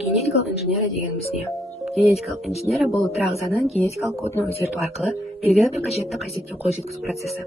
Генетикалық инженерия дегеніміз не? Генетикалық инженерия бұл тірі ағзаның генетикалық кодын өзгерту арқылы белгілі бір қажетті қасиетке қол жеткізу процесі.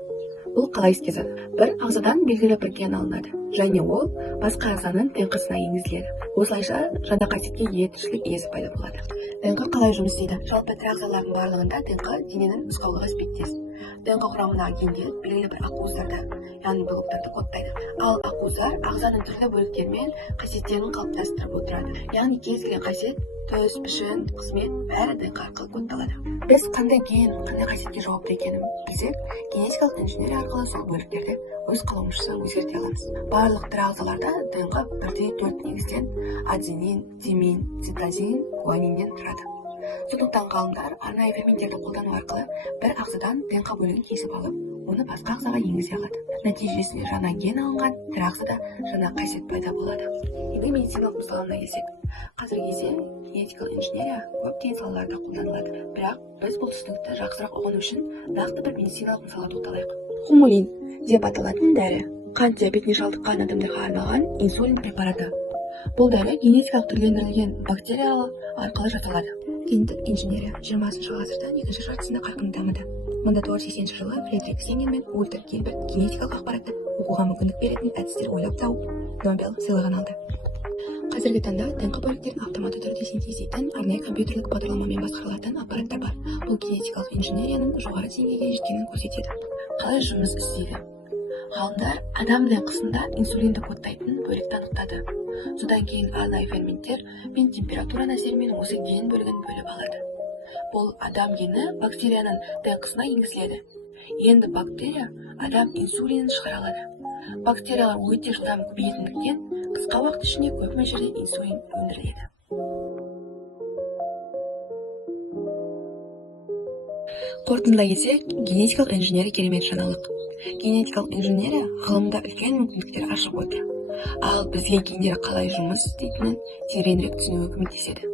Бұл қалай іске асады? Бір ағзадан белгілі бір ген алынады, және ол басқа ағзаның ДНК-сына енгізіледі. Осылайша жаңа қасиетке ие тіршілік иесі пайда болады. ДНК қалай жұмыс істейді? Жалпы тірі ағзалардың барлығында ДНК дененің нұсқаулығы іспеттес. ДНК құрамына гендер белгілі бір ақуыздарды, яғни белоктарды кодтайды. Ал ақуыздар ағзаның түрлі бөліктерімен қасиеттерін қалыптастырып отырады. Яғни кез келген қасиет, төс, пішін, қызмет бәрі ДНК арқылы кодталады. Біз қандай ген, қандай қасиетке жауапты екенін білсек, генетикалық инженерия арқылы сол бөліктерді өз қалаумашысына өзгерте аламыз. Барлық тірі ағзаларда ДНК 1-4 негізден аденин, тимин, цитозин, гуанинден тұрады. Сондықтан ғалымдар арнайы ферменттерді қолдану арқылы бір ағзадан ДНК бөлігін кесіп алып, оны басқа ағзаға енгізе алады. Нәтижесінде жаңа ген алынған тірі ағзада жаңа қасиет пайда болады. Енді медициналық мысалына келсек, қазіргі кезде генетикалық инженерия көптеген салаларда қолданылады. Бірақ біз бұл түсінікті жақсырақ ұғыну үшін нақты бір медициналық мысалға тоқталайық. Хумулин деп аталатын дәрі қант диабетіне шалдыққан адамдарға арналған инсулин препараты. Бұл дәрі генетикалық түрлендірілген бактериялар арқылы жасалады. Гендік инженерия 20-шы ғасырдың екінші жартысында қарқынды дамыды. 1980 жылы Фредрик Сенген мен Ультер Гильберт генетикалық ақпаратты оқуға мүмкіндік беретін әдістер ойлап тауып, Нобель сыйлығын алды. Қазіргі таңда ДНК бөліктерін автоматты түрде синтездейтін арнайы компьютерлік бағдарламамен басқарылатын аппараттар бар. Бұл генетикалық инженерияның жоғары деңгейге жеткенін көрсетеді. Қалай жұмыс істейді? Ғалымдар адам ДНК-сында инсулинді кодтайтын бөлікті анықтады. Содан кейін арнайы ферменттер мен температураның әсерімен осы ген бөлігін бөліп алады. Бұл адам гені бактерияның ДНК-сына енгізіледі. Енді бактерия адам инсулинін шығара алады. Бактериялар өте жылдам көбейетіндіктен қысқа уақыт ішінде көп мөлшерде инсулин өндіріледі. Қорытындылай келсек, генетикалық инженерия керемет жаңалық. Генетикалық инженерия ғылымда үлкен мүмкіндіктер ашып отыр. Ал бізге гендер қалай жұмыс істейтінін тереңірек түсінуге көмектеседі.